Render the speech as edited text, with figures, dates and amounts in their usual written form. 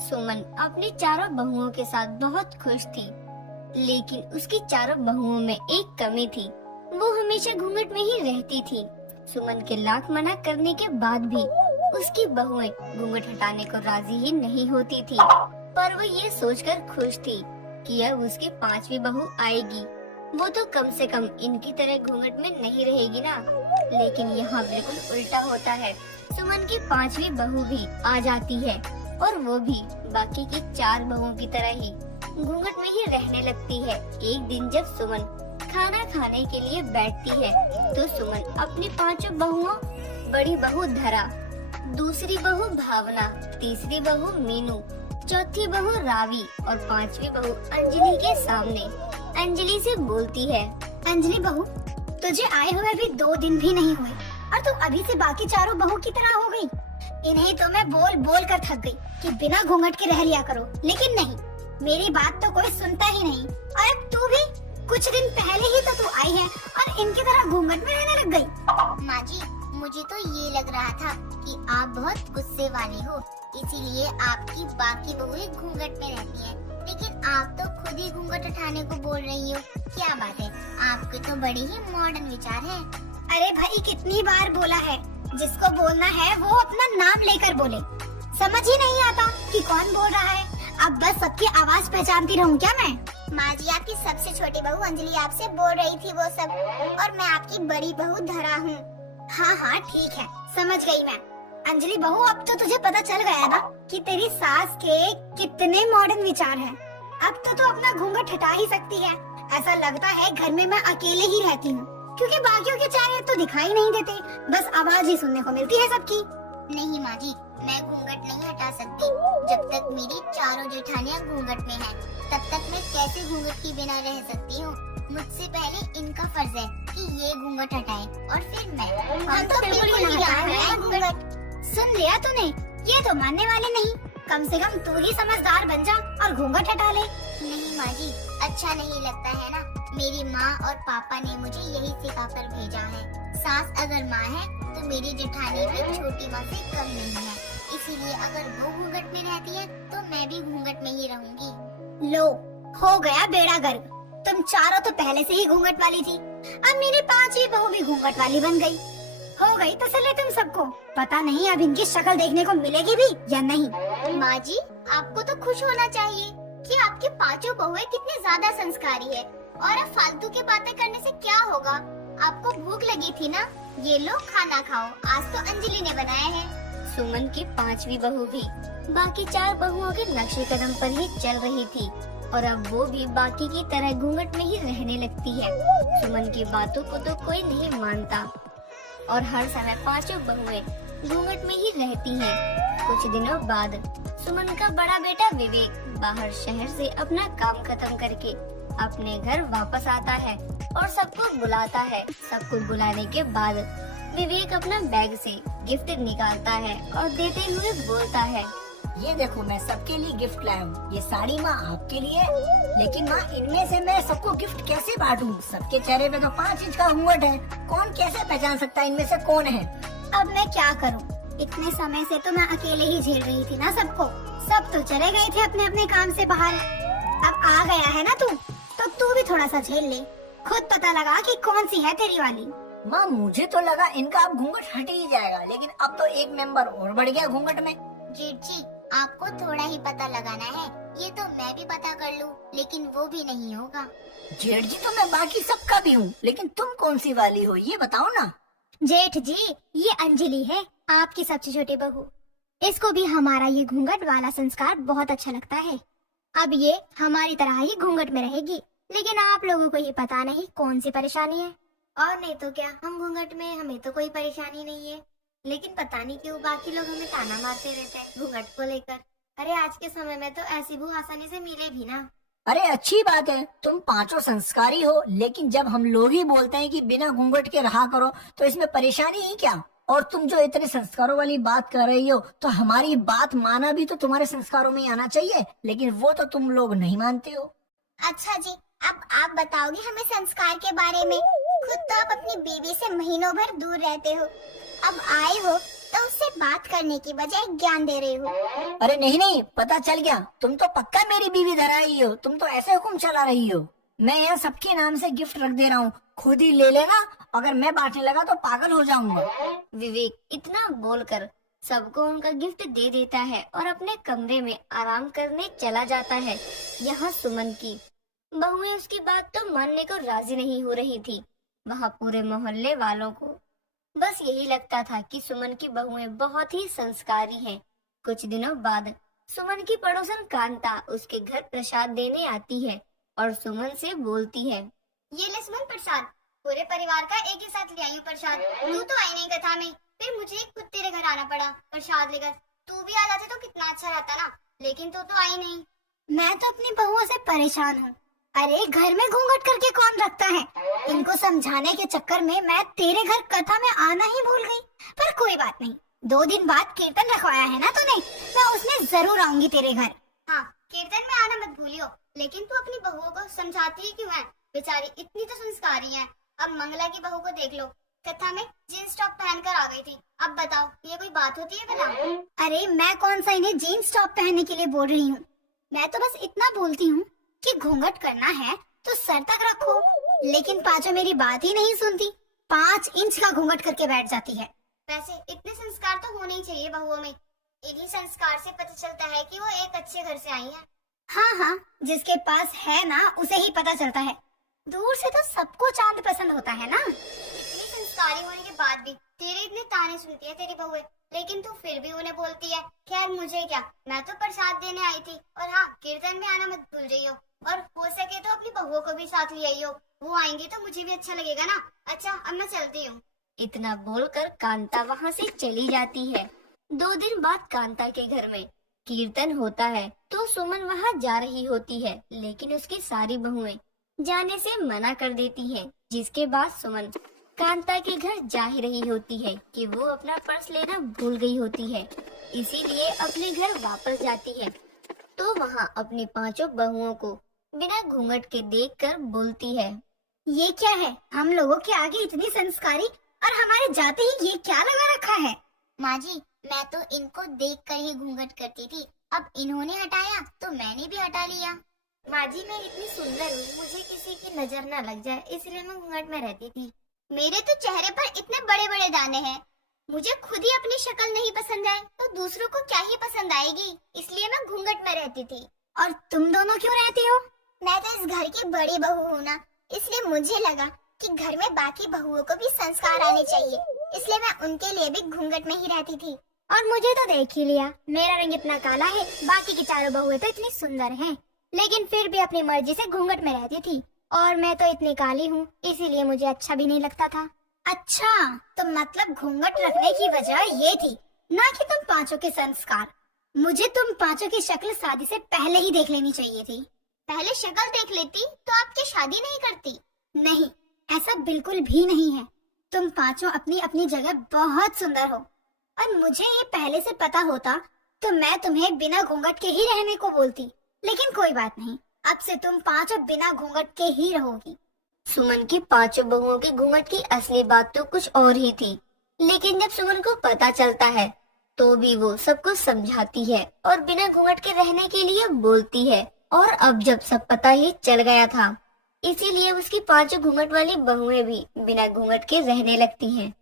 सुमन अपनी चारों बहुओं के साथ बहुत खुश थी, लेकिन उसकी चारों बहुओं में एक कमी थी। वो हमेशा घूंघट में ही रहती थी। सुमन के लाख मना करने के बाद भी उसकी बहुएं घूंघट हटाने को राजी ही नहीं होती थी। पर वो ये सोचकर खुश थी कि अब उसकी पांचवी बहू आएगी। वो तो कम से कम इनकी तरह घूंघट में नहीं रहेगी ना। लेकिन यहाँ बिल्कुल उल्टा होता है। सुमन की पांचवी बहू भी आ जाती है और वो भी बाकी की चार बहुओं की तरह ही घूंघट में ही रहने लगती है। एक दिन जब सुमन खाना खाने के लिए बैठती है तो सुमन अपनी पांचों बहुओं, बड़ी बहू धरा, दूसरी बहू भावना, तीसरी बहू मीनू, चौथी बहू रावी और पांचवी बहू अंजलि के सामने अंजलि से बोलती है। अंजलि बहू, तुझे आए हुए भी 2 दिन भी नहीं हुए और तू अभी से बाकी चारों बहू की तरह हो गई। इन्हें तो मैं बोल बोल कर थक गई कि बिना घूंघट के रह लिया करो, लेकिन नहीं, मेरी बात तो कोई सुनता ही नहीं। और अब तू भी, कुछ दिन पहले ही तो तू आई है और इनकी तरह घूंघट में रहने लग गई। माँ जी, मुझे तो ये लग रहा था कि आप बहुत गुस्से वाली हो, इसीलिए आपकी बाकी बहुएं घूंघट में रहती हैं। लेकिन आप तो खुद ही घूंघट उठाने को बोल रही हो। क्या बात है, आपके तो बड़े ही मॉडर्न विचार हैं। अरे भाई, कितनी बार बोला है, जिसको बोलना है वो अपना नाम लेकर बोले। समझ ही नहीं आता कि कौन बोल रहा है। अब बस सबकी आवाज पहचानती रहूं क्या मैं? माँ जी, आपकी सबसे छोटी बहू अंजलि आपसे बोल रही थी वो सब, और मैं आपकी बड़ी बहू धरा हूँ। हाँ हाँ ठीक है, समझ गई मैं। अंजलि बहू, अब तो तुझे पता चल गया ना कि तेरी सास के कितने मॉडर्न विचार हैं। अब तो तू अपना घूंघट हटा ही सकती है। ऐसा लगता है घर में मैं अकेले ही रहती हूँ, क्योंकि बाकियों के चेहरे तो दिखाई नहीं देते, बस आवाज ही सुनने को मिलती है सबकी। नहीं माँ जी, मैं घूंघट नहीं हटा सकती। जब तक मेरी चारों जेठानियाँ घूंघट में हैं, तब तक मैं कैसे घूंघट के बिना रह सकती हूँ। मुझसे पहले इनका फर्ज है कि ये घूंघट हटाएं और फिर मैं। हम तो बिल्कुल ही नहीं हटाएंगे घूंघट। सुन लिया तूने? ये तो मानने वाले नहीं। कम से कम तू ही समझदार बन जा और घूंघट हटा ले। नहीं माँ जी, अच्छा नहीं लगता है ना। मेरी माँ और पापा ने मुझे यही सिखाकर भेजा है। सास अगर माँ है तो मेरी जेठानी भी छोटी माँ से कम नहीं है। इसीलिए अगर वो घूंघट में रहती है तो मैं भी घूंघट में ही रहूंगी। लो, हो गया बेड़ा गर्क। तुम चारों तो पहले से ही घूंघट वाली थी, अब मेरी पांचवी बहू भी घूंघट वाली बन गई। हो गई तसल्ली तुम सबको। पता नहीं अब इनकी शक्ल देखने को मिलेगी भी या नहीं। माँ जी, आपको तो खुश होना चाहिए कि आपकी पांचों बहुएं कितनी ज्यादा संस्कारी है। और अब फालतू की बातें करने से क्या होगा? आपको भूख लगी थी ना, ये लो खाना खाओ, आज तो अंजलि ने बनाया है। सुमन की पांचवी बहू भी बाकी चार बहुओं के नक्शे कदम पर ही चल रही थी और अब वो भी बाकी की तरह घूंघट में ही रहने लगती है। सुमन की बातों को तो कोई नहीं मानता और हर समय पांचों बहुएं घूंघट में ही रहती हैं। कुछ दिनों बाद सुमन का बड़ा बेटा विवेक बाहर शहर से अपना काम खत्म करके अपने घर वापस आता है और सबको बुलाता है। सबको बुलाने के बाद विवेक अपना बैग से गिफ्ट निकालता है और देते हुए बोलता है, ये देखो, मैं सबके लिए गिफ्ट लाया हूँ। ये साड़ी माँ आपके लिए, लेकिन माँ इनमें से मैं सबको गिफ्ट कैसे बांटूं? सबके चेहरे पे तो 5 इंच का घूंघट है, कौन कैसे पहचान सकता है इनमें से कौन है? अब मैं क्या करूं? इतने समय से तो मैं अकेले ही झेल रही थी ना सबको। सब तो चले गए थे अपने अपने काम से बाहर। अब आ गया है ना तू, तो तू भी थोड़ा सा झेल ले। खुद पता लगा कि कौन सी है तेरी वाली। माँ, मुझे तो लगा इनका अब घूंघट हट ही जाएगा, लेकिन अब तो एक मेंबर और बढ़ गया घूंघट में। जेठ जी, आपको थोड़ा ही पता लगाना है, ये तो मैं भी पता कर लूं, लेकिन वो भी नहीं होगा। जेठ जी, तो मैं बाकी सबका भी हूँ, लेकिन तुम कौन सी वाली हो ये बताओ ना। जेठ जी, ये अंजलि है, आपकी सबसे छोटी बहू। इसको भी हमारा ये घूंघट वाला संस्कार बहुत अच्छा लगता है। अब ये हमारी तरह ही घूंघट में रहेगी, लेकिन आप लोगों को ये पता नहीं कौन सी परेशानी है। और नहीं तो क्या, हम घूंघट में, हमें तो कोई परेशानी नहीं है, लेकिन पता नहीं क्यों बाकी लोग हमें ताना मारते रहते हैं घूंघट को लेकर। अरे आज के समय में तो ऐसी बहू आसानी से मिले भी ना। अरे अच्छी बात है, तुम पांचों संस्कारी हो, लेकिन जब हम लोग ही बोलते हैं कि बिना घूंघट के रहा करो तो इसमें परेशानी ही क्या? और तुम जो इतने संस्कारों वाली बात कर रही हो, तो हमारी बात माना भी तो तुम्हारे संस्कारों में ही आना चाहिए, लेकिन वो तो तुम लोग नहीं मानते हो। अच्छा जी, अब आप बताओगे हमें संस्कार के बारे में। खुद तो आप अपनी बीवी से महीनों भर दूर रहते हो, अब आए हो तो उससे बात करने की बजाय ज्ञान दे रहे हो। अरे नहीं नहीं, पता चल गया, तुम तो पक्का मेरी बीवी धराई हो, तुम तो ऐसे हुक्म चला रही हो। मैं यहाँ सबके नाम से गिफ्ट रख दे रहा हूँ, खुद ही ले लेना, अगर मैं बांटने लगा तो पागल हो जाऊंगा। विवेक इतना बोलकर सबको उनका गिफ्ट दे देता है और अपने कमरे में आराम करने चला जाता है। यहाँ सुमन की बहुएं उसकी बात तो मानने को राजी नहीं हो रही थी। वहाँ पूरे मोहल्ले वालों को बस यही लगता था कि सुमन की बहुएं बहुत ही संस्कारी हैं। कुछ दिनों बाद सुमन की पड़ोसन कांता उसके घर प्रसाद देने आती है और सुमन से बोलती है, ये ले सुमन प्रसाद, पूरे परिवार का एक ही साथ ले आई हूँ प्रसाद। तू तो आई नहीं कथा में, फिर मुझे खुद तेरे घर आना पड़ा प्रसाद लेकर। तू भी आ जाते तो कितना अच्छा रहता ना, लेकिन तू तो आई नहीं। मैं तो अपनी बहुओं से परेशान हूँ। अरे घर में घूंघट करके कौन रखता है? इनको समझाने के चक्कर में मैं तेरे घर कथा में आना ही भूल गई। पर कोई बात नहीं, 2 दिन बाद कीर्तन रखवाया है ना तूने, मैं उसमें जरूर आऊंगी तेरे घर। हाँ, कीर्तन में आना मत भूलियो, लेकिन तू अपनी बहुओं को समझाती ही क्यों है? बेचारी इतनी तो संस्कारी है। अब मंगला की बहू को देख लो, कथा में जींस टॉप पहनकर आ गई थी। अब बताओ, ये कोई बात होती है भला? अरे मैं कौन सा इन्हें जीन्स टॉप पहनने के लिए बोल रही हूँ। मैं तो बस इतना बोलती हूँ कि घूंघट करना है तो सर तक रखो, लेकिन पांचों मेरी बात ही नहीं सुनती। 5 इंच का घूंघट करके बैठ जाती है। वैसे इतने संस्कार तो होने ही चाहिए बहुओं में। इन्हीं संस्कार से पता चलता है कि वो एक अच्छे घर से आई है। हाँ हाँ, जिसके पास है ना उसे ही पता चलता है। दूर से तो सबको चांद पसंद होता है ना। इतनी संस्कारी होने के बाद भी तेरे इतने ताने सुनती है तेरी बहुएं, लेकिन तू फिर भी उन्हें बोलती है। खैर मुझे क्या, मैं तो प्रसाद देने आई थी। और हाँ, कीर्तन में आना मत भूल जाइयो, और हो सके तो अपनी बहुओं को भी साथ ले आइयो। वो आएंगे तो मुझे भी अच्छा लगेगा ना। अच्छा, अब मैं चलती हूँ। इतना बोलकर कांता वहाँ से चली जाती है। 2 दिन बाद कांता के घर में कीर्तन होता है तो सुमन वहाँ जा रही होती है, लेकिन उसकी सारी बहुएं जाने से मना कर देती हैं। जिसके बाद सुमन कांता के घर जा ही रही होती है कि वो अपना पर्स लेना भूल गई होती है, इसीलिए अपने घर वापस जाती है। तो वहाँ अपनी 5 बहुओं को बिना घूंघट के देखकर बोलती है, ये क्या है? हम लोगों के आगे इतनी संस्कारी और हमारे जाते ही ये क्या लगा रखा है? माँ जी, मैं तो इनको देखकर ही घूंघट करती थी, अब इन्होंने हटाया तो मैंने भी हटा लिया। माँ जी मैं इतनी सुंदर हूँ, मुझे किसी की नजर न लग जाए, इसलिए मैं घूंघट में रहती थी। मेरे तो चेहरे पर इतने बड़े बड़े दाने हैं, मुझे खुद ही अपनी शक्ल नहीं पसंद आए तो दूसरों को क्या ही पसंद आएगी, इसलिए मैं घूंघट में रहती थी। और तुम दोनों क्यों रहती हो? मैं तो इस घर की बड़ी बहू हूँ ना, इसलिए मुझे लगा कि घर में बाकी बहुओं को भी संस्कार आने चाहिए, इसलिए मैं उनके लिए भी घूंघट में ही रहती थी। और मुझे तो देख ही लिया, मेरा रंग इतना काला है, बाकी की चारों बहुएं तो इतनी सुंदर हैं, लेकिन फिर भी अपनी मर्जी से घूंघट में रहती थी। और मैं तो इतनी काली हूँ, इसीलिए मुझे अच्छा भी नहीं लगता था। अच्छा, तो मतलब घूंघट रखने की वजह ये थी, ना कि तुम 5 के संस्कार। मुझे तुम 5 की शक्ल शादी से पहले ही देख लेनी चाहिए थी। पहले शक्ल देख लेती तो आप क्या शादी नहीं करती? नहीं, ऐसा बिल्कुल भी नहीं है। तुम 5 अपनी अपनी जगह बहुत सुंदर हो, और मुझे ये पहले से पता होता तो मैं तुम्हें बिना घूंघट के ही रहने को बोलती। लेकिन कोई बात नहीं, अब से तुम 5 बिना घूंघट के ही रहोगी। सुमन की 5 बहुओं के घूंघट की असली बात तो कुछ और ही थी, लेकिन जब सुमन को पता चलता है तो भी वो सबको समझाती है और बिना घूंघट के रहने के लिए बोलती है। और अब जब सब पता ही चल गया था, इसीलिए उसकी 5 घूंघट वाली बहुएं भी बिना घूंघट के रहने लगती हैं।